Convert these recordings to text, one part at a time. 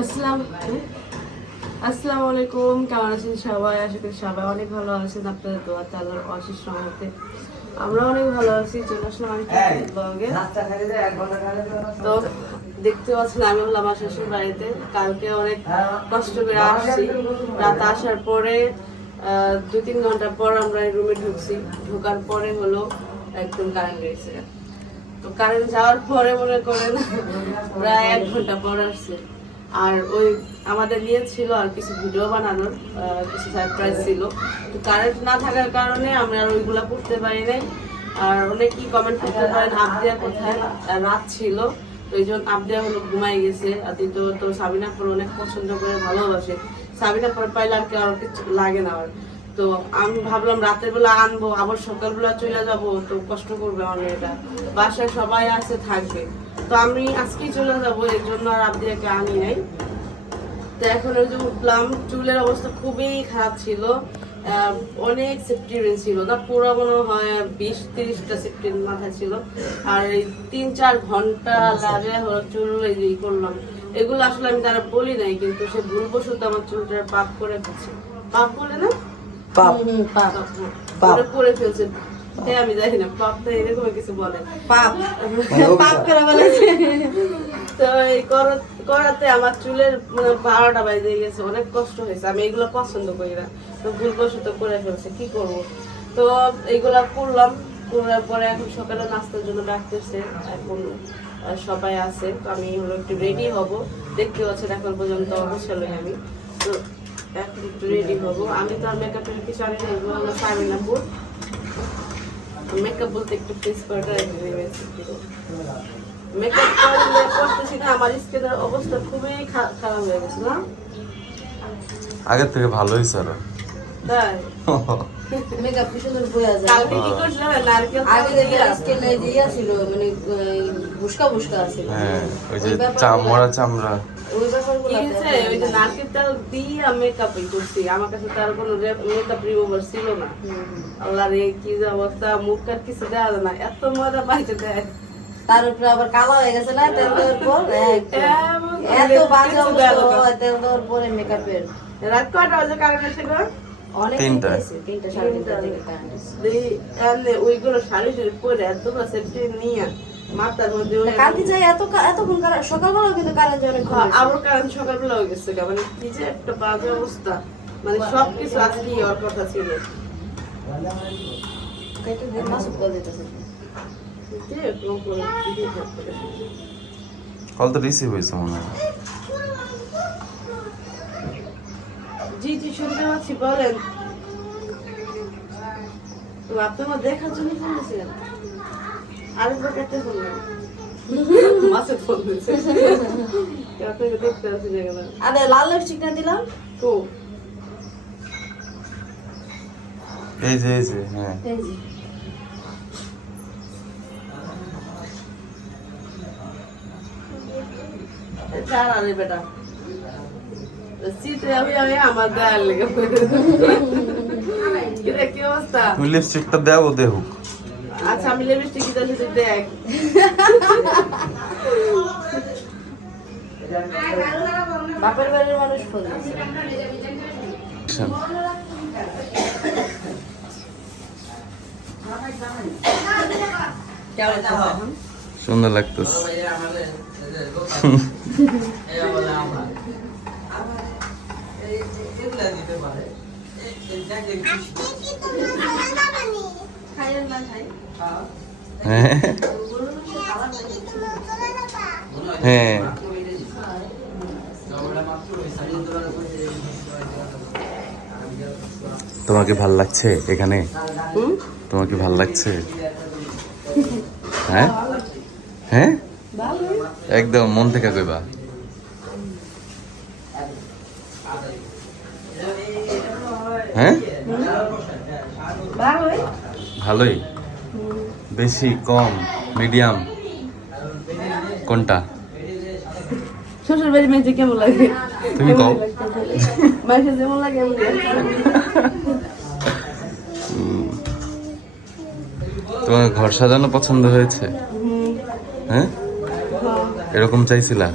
আসসালাম আসসালামু আলাইকুম কেমন আছেন সবাই? আশা করি সবাই অনেক ভালো আছেন। আপনাদের দোয়াতে আল্লাহর অশেষ রহমতে আমরা অনেক ভালো আছি। চলে আসলাম অনেক ব্লগে তো দেখতে পাচ্ছেন আমি হলাম আমার শ্বশুর বাড়িতে। কালকে অনেক কষ্ট করে আসছি। রাত আসার পরে দু তিন ঘণ্টা পর আমরা রুমে ঢুকছি। ঢোকার পরে হলো একদম কারেন্ট গেছে। তো কারেন্ট যাওয়ার পরে মনে করেন প্রায় এক ঘণ্টা পর আসছে। আর ওই আমাদের নিয়ে ছিল আর কিছু ভিডিও বানানোর কিছু সারপ্রাইজ ছিল। তো কারেন্ট না থাকার কারণে আমরা আর ওইগুলো করতে পারি নাই। আর অনেকেই কমেন্ট করতে পারেন, আবদিয়া কোথায়? রাত ছিল। তো এই জন্য আবদিয়া হলো ঘুমাই গেছে। আর তো তো সাবিনা পর অনেক পছন্দ করে, ভালোবাসে। সাবিনা পর পাইলে আর কি আর কিছু লাগে না আর তো আমি ভাবলাম রাতের বেলা আনব, আবার সকালবেলা চলে যাব, তো কষ্ট করবে আমার মেয়েটা। বাসায় সবাই আছে, থাকবে। তো আমি আজকেই চলে যাব, এর জন্য আর আবদিয়াকে আনি নাই। তো এখন ওই যে উঠলাম, চুলের অবস্থা খুবই খারাপ ছিল। অনেক সেপ্টিরিন ছিল। না পুরো মনে হয় বিশ, তিরিশটা সেপ্টিরিন মাথায় ছিল। আর এই তিন, চার ঘণ্টা লাগে চুল এই করলাম। এগুলো আসলে আমি তারা বলি নাই, কিন্তু সে ভুলবশত আমার চুলটা পাপ করে পাপ বলে না? পাপ পাপ পাপ। করে করে ফেলছে। আমি জানি না পাপটা এরকম কিছু বলে। পাপ পাপ করে বলেছে। তো এই করাতে আমার চুলের মানে বারোটা বাজে গেছে অনেক কষ্ট হয়েছে। আমি এগুলো পছন্দ করি না। তো ভুলবশত করে ফেলছে কি করব? তো এইগুলা করলাম। করার পরে এখন সকালে নাস্তার জন্য ডাকতেছে। এখন সবাই আছে। তো আমি হলো একটু রেডি হব। দেখতে পাচ্ছেন এখন পর্যন্ত অবসরে আমি। তো এখন একটু রেডি হব। আমি তো আর মেকআপের কিছু আনি না এগুলো হলো সামিনাপুর মেকআপ বলতে একটু ফেস করাটা মেকআপ করলে করতেছি না আমার স্কিনের অবস্থা খুবই খারাপ হয়ে গেছে না? আগের থেকে ভালো হয়েছে আরও মেকআপ কি সুন্দর বয়া যায় কালকে কি করছিলাম? নারকেল আগে দিয়ে আজকে নাই যে ইয়া ছিল মানে বুসকা বুসকা আছিল হ্যাঁ ওই যে চামড়া চামড়া। ওই ব্যাপারগুলো কি হয়েছে ওই যে নারকেল তেল দিয়ে মেকআপ করছি আমার কাছে তার কোনো মেকআপ রিমুভার ছিল না। আল্লাহ রে কি যে অবস্থা। মুখ আর কিছু দেওয়া যায় না। এত মজা পাইছে দেয় তার উপরে আবার কালো হয়ে গেছে না? তেল দেওয়ার পর? এত বাজে অবস্থা। দেওয়া যায় না। হয় তেল দেওয়ার পরে মেকআপের রাত কয়টা বাজে কারণ এসে গো? অনেক তিনটা। ওইগুলো শাড়ি শাড়ি পরে এতগুলো সেফটি নিয়ে মাথার মধ্যে কালকে যাই এত এতক্ষণ কারেন্ট কিন্তু কারেন্ট অনেক হ্যাঁ, আবার কারণ সকালবেলা গেছে মানে কি যে একটা বাজে অবস্থা। মানে আজকে ওর কথা ছিল। কল তো রিসিভ হয়েছে মনে হয়। জি জি শুনতে পাচ্ছি বলেন। তো আপনার দেখার জন্য ফোন দিয়েছিলেন আরেকবার কেটে ফোনলেন মাসে ফোন দিয়েছে আপনাকে দেখতে আসি যেগুলো আরে লাল লিপস্টিকটা দিলাম। তো এই যে এই যে হ্যাঁ। এই যে। চার আরে বেটা। শীতে আমি আমি আমার গায়ে লেগে। কিরে কি অবস্থা? তুমি লিপস্টিকটা দাও দেহুক। আচ্ছা আমি লিপস্টিক দিতে তুই দেখ। বাপের বাড়ির মানুষ ফোন কেমন লাগছে এখন? হ্যাঁ হ্যাঁ তোমার ভালো লাগছে এখানে? হুম? তোমার কি ভালো লাগছে? হ্যাঁ? হ্যাঁ? একদম মন থেকে কইবা। হ্যাঁ? ভালোই। বেশি কম মিডিয়াম কোনটা? শ্বশুর বাড়ি মেয়েছে কেমন লাগে? তুমি কও। মাসে যেমন লাগে তোমার ঘর সাজানো পছন্দ হয়েছে? হ্যাঁ? হ্যাঁ, এরকম চাইছিলা?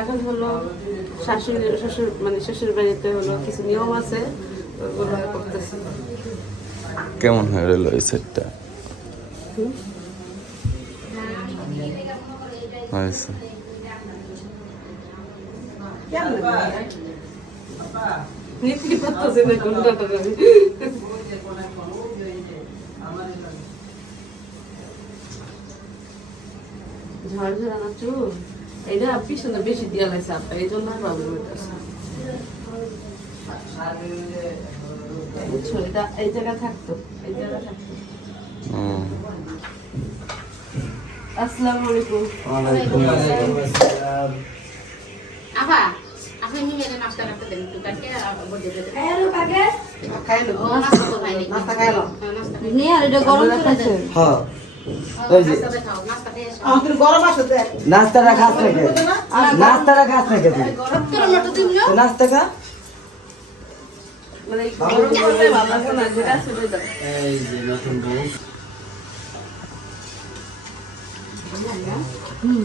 এখন হলো শাশুড়ি শ্বশুর মানে শ্বশুর বাড়িতে হলো কিছু নিয়ম আছে ওগুলো করতেছি। কেমন হয়ে রইল এই সেটটা হয়েছে। ঝড় ঝরানো চুল এইটা পিছনে বেশি দিয়া লাগছে আপনার এই জন্য বুঝছ এই জায়গা থাকতো এই জায়গা থাকতো। আসসালামু আলাইকুম। আফা আপনি নিয়ে গেলে নাস্তা করতে দেন একটু কাটকে বলতে দেন খাইলো ও নাস্তা তো খাইনি। নাস্তা খাইলো হ্যাঁ, নাস্তা খাই আর এটা গরম করে হ্যাঁ। ও, নাস্তা খাও নাস্তা খেয়ে এসো নাস্তাটা খাস নাকি নাস্তাটা খাস নাকি নাস্তা খা এই যে নতুন বউ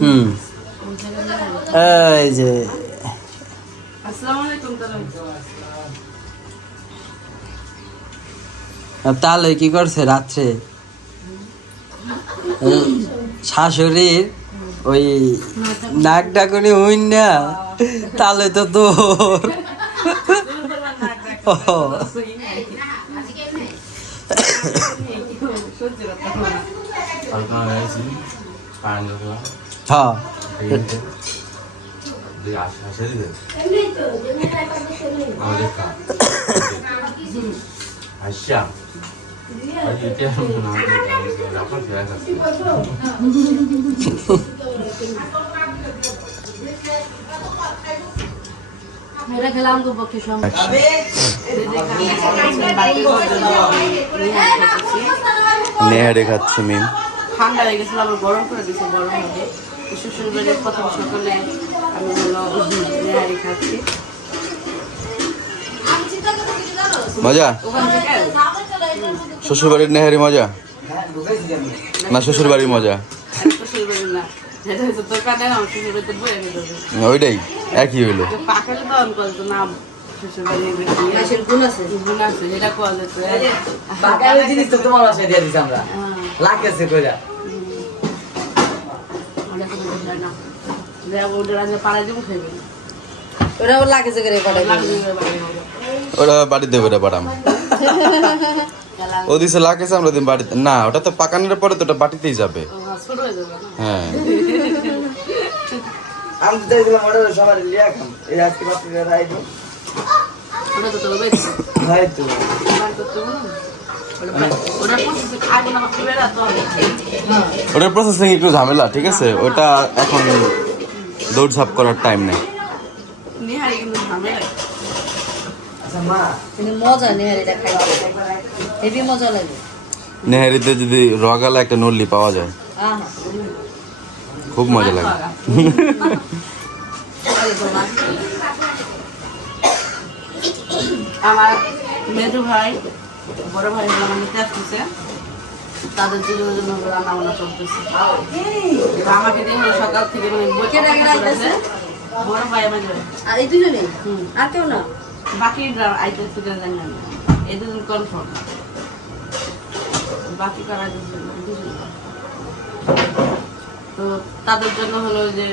হুম। এই যে। তাহলে। তাহলে কি করছে রাত্রে? শাশুড়ির ওই নাক ডাকুনি হইন না তাহলে তো তোর। ও, আজকে এমনি সহ্য করতে হবে না। কালকে গেছি পান দেখলাম হ্যাঁ আসে আসে দিবে আমাদের কা আচ্ছা আজ এটা আপনার ফেরা আছে এটা খেলাম তো পক্ষে সম্ভব নেহারে খাচ্ছে মিম। ঠান্ডা গেছিল আবার গরম করে দিয়েছে গরম হবে শ্বশুর বাড়ির প্রথম সকালে আমি হলো নেহারি খাচ্ছি। মজা? শ্বশুর বাড়ির নেহারি মজা? না শ্বশুর বাড়ির মজা? ওইটাই একই হইল। ওরা বাড়িতে দেবে। ওটা বাড়াম ও দিছে লাগেছে আমরা দিন বাড়িতে। না ওটা তো পাকানোর পরে তো ওটা বাটিতেই যাবে। হয়ে হ্যাঁ আমি তো ওটা সবার লিয়া খাম এই আজকে রাইডো ওটা হবে ওটার প্রসেসিং একটু ঝামেলা ঠিক আছে? ওটা এখন দৌড়ঝাঁপ করার টাইম নেই। আচ্ছা মা। কিন্তু মজা নেই আর এটা খাইতে হেভি মজা লাগে। নেহারিতে যদি রগালা একটা নল্লি পাওয়া যায় খুব মজা লাগে। আমার মেজু ভাই বড় ভাই আমার নিতে আসতেছে তাদের জন্য রান্না বান্না চলতেছে। তো আমাকে দিয়ে সকাল থেকে মানে বড় ভাই আমার আর এই দুজনেই? হুম। আর কেউ না? বাকি সেটা জানি না। এই দুজন কনফার্ম বাকি দুজন। তো তাদের জন্য হলো যে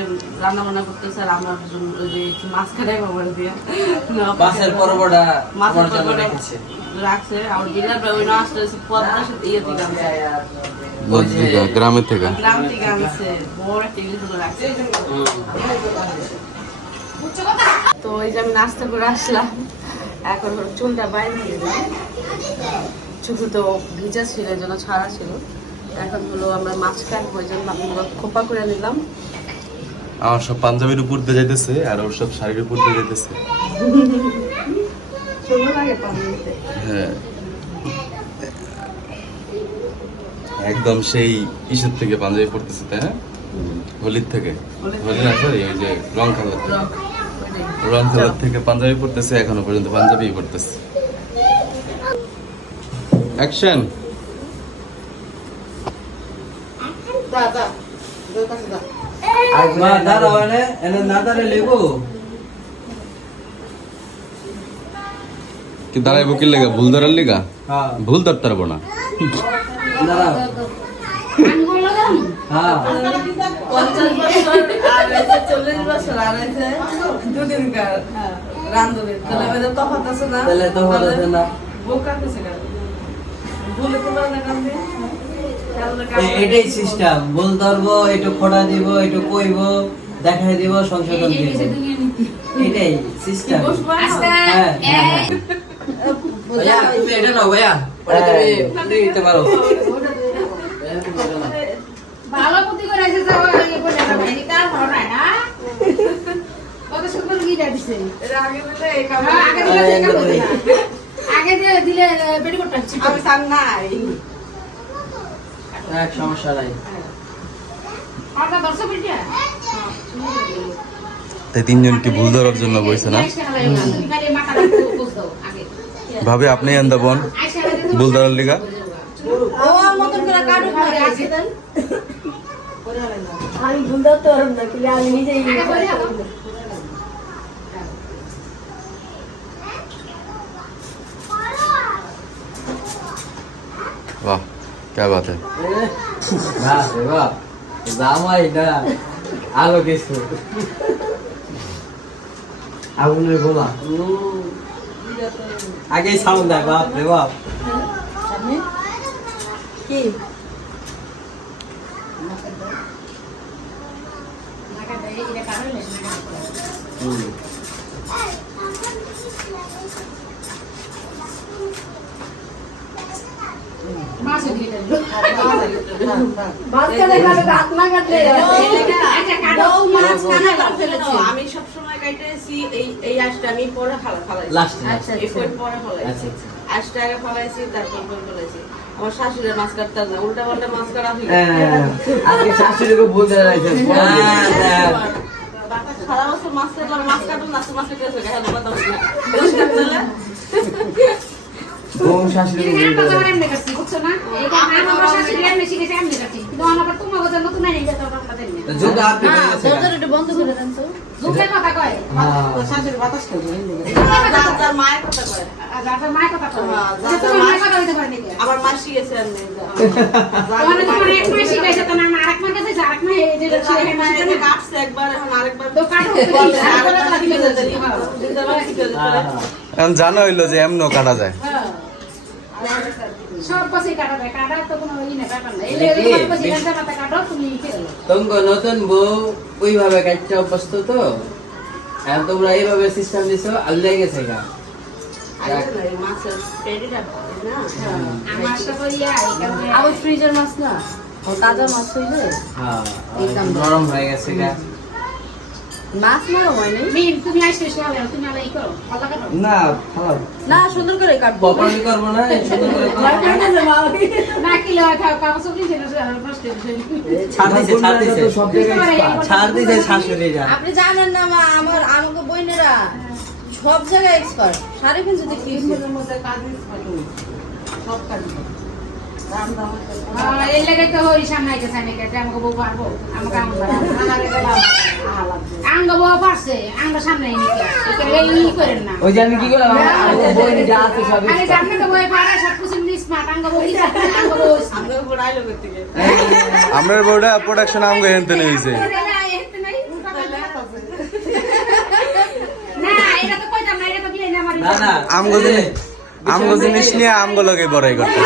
রান্না বান্না করতেছে আর আমার জন্য যে মাছ কাটাই খবর দিয়ে। বাসের পরবটা মাছের পরোটা রাখছে। আর বিলার ভাই ওই নষ্ট হয়েছে পদ্মার সাথে ইয়ে থেকে আনছে। ওই থেকে, গ্রাম থেকে? আনছে। বড় একটা ইলিশ রাখছে। তো এই যে আমি নাস্তা করে আসলাম। এখন চুলটা বাইরে দিয়ে দিলাম শুধু তো ভিজা ছিল এই জন্য ছাড়া ছিল। এখন হলো আমরা মাছ কাটবো ওই জন্য আমি হলো খোপা করে নিলাম। আমার সব পাঞ্জাবির উপর দিয়ে যাইতেছে আর ওর সব শাড়ির উপর দিয়ে যাইতেছে। হ্যাঁ। একদম সেই ইসের থেকে পাঞ্জাবি পড়তেছে তাই হ্যাঁ হোলির থেকে। হোলি না সরি ওই যে রং খেলার থেকে। রং খেলার থেকে পাঞ্জাবি পড়তেছে এখনও পর্যন্ত পাঞ্জাবি পড়তেছে অ্যাকশন দা দা দা কাছে দা আর মা দাঁড়াও এনে এনে না দাঁড়ালে লেবো। কি দাঁড়াইব কি লেগা? ভুল ধরার লেগা? হ্যাঁ। ভুল ধরতে পারব না। হ্যাঁ। দুদিনকার তাহলে আমাদের আছে। বোকা কিছু না কান দিয়ে তাহলে কান এ- এটাই সিস্টেম। বল ধরবো একটু খোটা দিব একটু কইব দেখাই দিব সংশোধন দিব। এটাই সিস্টেম। হ্যাঁ, হ্যাঁ, তুমি এটা নাও ভাইয়া। ওটা তুমি তুমি দিতে পারো। ভালো বুদ্ধি করে এসেছে ও বলে না ভাই কার ভালো না? কত সুন্দর গিটা দিছে। এটা আগে দিলে এই কাম হ্যাঁ, আগে দিলে আগে দেখা দিলে। হতো না। আগে দিয়ে দিলে আমি সার নাই। এক সমস্যা নাই। আমরা দর্শক বিটিয়া তাই তিনজন ভুল ধরার জন্য বইছে না? ভাবে আপনি এন্দা বোন। আইসা ভুল ধরার লিগা? আমি ভুল ধরতে পারব না কিন্তু আমি নিজেই আগে বলে যাব वाह क्या बात है বাহ রে বাহ জামাই না আলো কিছু আগুনের গোলা আগে সাউন্ড দেয় বাপ রে বাপ কি নাকা আমি সব সময় কাটাইছি এই এই আশটা আমি পরে ফালা লাস্টে আচ্ছা এই পরে ফালাইছি। আচ্ছা আচ্ছা। আশটা আগে ফালাইছি তারপর পরে ফালাইছি। আমার শাশুড়ির মাছ কাটতে না উল্টা পাল্টা মাছ কাটা হইল হ্যাঁ আজকে শাশুড়িকে বলতে রাখছে হ্যাঁ, হ্যাঁ। সারা বছর মাছ কাটলাম মাছ কাটুন না মাছ কাটতে হলে আমার শাশুড়ি আবার তোমার নতুন নাই এটা তো আমরা দেন না যোগ না দরজাটা বন্ধ করে দেন তো। দুঃখের কথা কয়? হ্যাঁ। যার যার মায়ের কথা কয়। আর যার মায়ের কথা কয়। হ্যাঁ, যার মায়ের কথা হইতে পারে নাকি আমার মা শিখেছে আমি তোমার তোমার এক মাস শিখাইছে তো না? আরেক মাস কাছে আরেক মাস এই যে শিখাই মাস মায়ের কাটছে একবার এখন আরেকবার তো কাটো বলে, আরেকবার আরেকবার শিখে শিখে দিতে দিতে হবে। দিদারও শিখে দিতে হবে। এখন জানা হইল যে এমনও কাটা যায়। হ্যাঁ সব পাশে কাটা যায় কাটা তো কোনো ই না কাটা না এই দেখি, পাশে গানটা মাথা কাটো তুমি খেলো তোমাকে নতুন বউ ওইভাবে কাটতে অভ্যস্ত তো? আর তোমরা এইভাবে সিস্টেম দিছো আর লেগে গেছে গা। আবার ফ্রিজের মাছ না? তাজা মাছ হইলে? হ্যাঁ হয়ে গেছে গা। মাছ না হয় নাই? মিম তুমি আসবে সকালে তুমি আলাই করো না খারাপ। না সুন্দর করে কাটবো। প্রপারলি করব না সুন্দর করে না কি লয় খাও খাও সব কিছু না নষ্ট ছাড় দিছে ছাড় দিছে। সব জায়গায় ছাড় দিছে শাশুড়িরা আপনি জানেন না মা আমার আমাকে বইনেরা সব জায়গায় এক্সপার্ট সাড়ে কিনছে দেখি এই লাগে তো হই সামনে আইতেছে আমি কেটে আমাকে বউ পারব? আমাকে আম আঙ্গ বউ পারছে আঙ্গ সামনে এই করেন না। ওই যে আমি কি করলাম? আমার আরে তো বই পারে সব কিছু স্মার্ট আঙ্গ বউ আঙ্গ বউ আমি উপর আইলো কোত্থেকে? আমরা বউটা প্রোডাকশন আমগো হেনতে হইছে। না এটা তো কইতাম না এটা তো বিয়ে না আমার না না আমগো জিনিস আমগো জিনিস নিয়ে আমগো লগে বড়াই করতে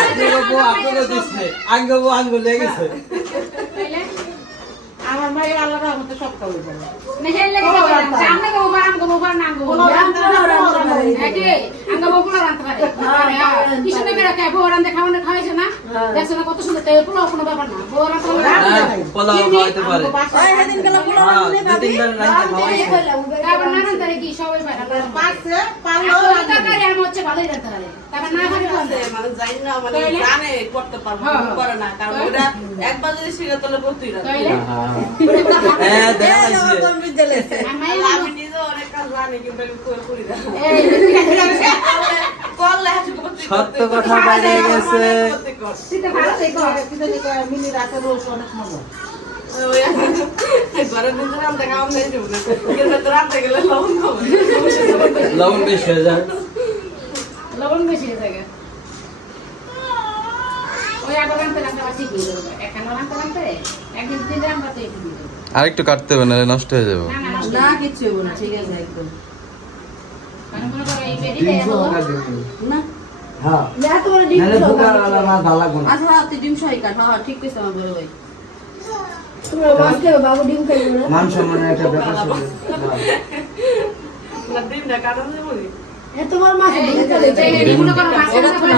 আমার মায়ের আল্লাহ রহমতে সব কবে বলে না হেলে কি বলে সামনে গো বারাম গো বারাম নাম গো একে আঙ্গ বউ কোলা রান্তে পারে কি সুন্দর করে খায় বউ রান্তে খাওয়ানো খাইছে না না। কত সুন্দর পোলাও কোনো ব্যাপার না। বউ রান্তে হ্যাঁ, পোলাও খাওয়াইতে পারে। হ্যাঁ রান্না আছে, মানে জানি না, মানে জানে করতে পারব, হ্যাঁ, করে না। কারণ ওটা একবার যদি শিখে তাহলে করতেই না। সত্য কথা বাইরে গেছে। লবণ বেশি হয়ে যায়। লবণ বেশি হয়ে থাকে। ওই আগে রান্তে রান্তে একদিন দিন রান্না তো একটু আরেকটু কাটতে হবে নাহলে নষ্ট হয়ে যাবে। না না নষ্ট না ঠিক আছে একদম। কারণ করো এই বেডি দেয় না। না?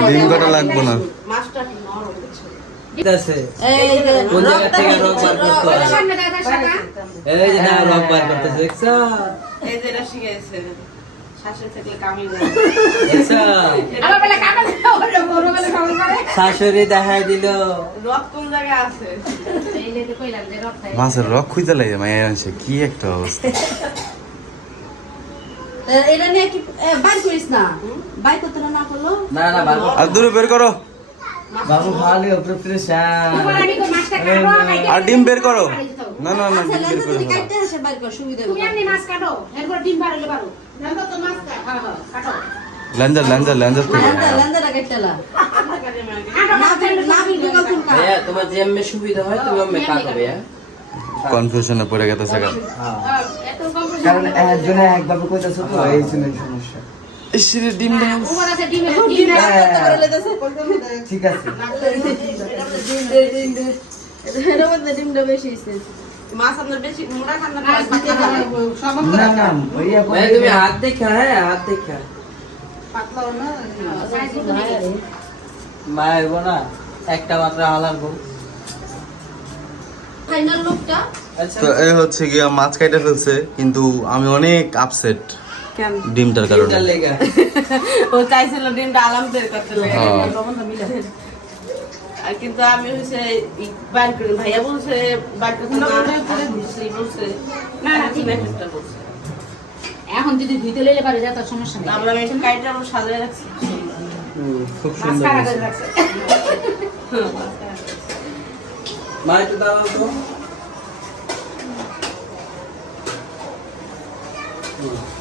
ডিম কাট লাগবে না। মাছটা কি নরম শাশুড়ি দেখাই দিল রথ কোন জায়গায় আছে এই যে কইলাম যে রক্তাই মাছের রক খুঁজে লাগে মায়ের আনছে কি একটা অবস্থা। এটা নিয়ে কি বাইর করিস না? বাইর করতে না করল না না আর দূরে বের করো। বাবু আর ডিম বের করো। না না না আচ্ছা ডিম বের করে তুমি এমনি মাছ কাটো এরপর ডিম বাড়লে বাড়ো। জানো তো মাছ কাটো। হ্যাঁ হ্যাঁ কাটো। তোমার যেমনি সুবিধা হয় তুমি অমনি কাটো ভাইয়া। কনফিউশনে পড়ে গেছে কম কারণ একজনে একভাবে কইতাছো তো এই জন্য সমস্যা। ইসরে ডিম ঠিক আছে। হাত দেখা হ্যাঁ হাত দেখা। মায়ের না একটা মাত্র হালার গো। ফাইনাল লুকটা আচ্ছা। তো এই হচ্ছে গিয়া মাছ কাইটা ফেলছে কিন্তু আমি অনেক আপসেট ডিমটার কারণে। ও চাইছিল ডিমটা আলাম বের করতে লাগে। হ্যাঁ। আর কিন্তু আমি হচ্ছে বাইর করি ভাইয়া বলছে বাইর করতে না। আর বলছে বলছে না না ঠিক আছে। বলছে? এখন যদি ধুইতে লইলে পারে যা তোর সমস্যা নেই। আমরা আমি এখন কাইটা আমরা সাজিয়ে রাখছি। খুব সুন্দর। করে। মা একটু দাঁড়াও তো। হুম।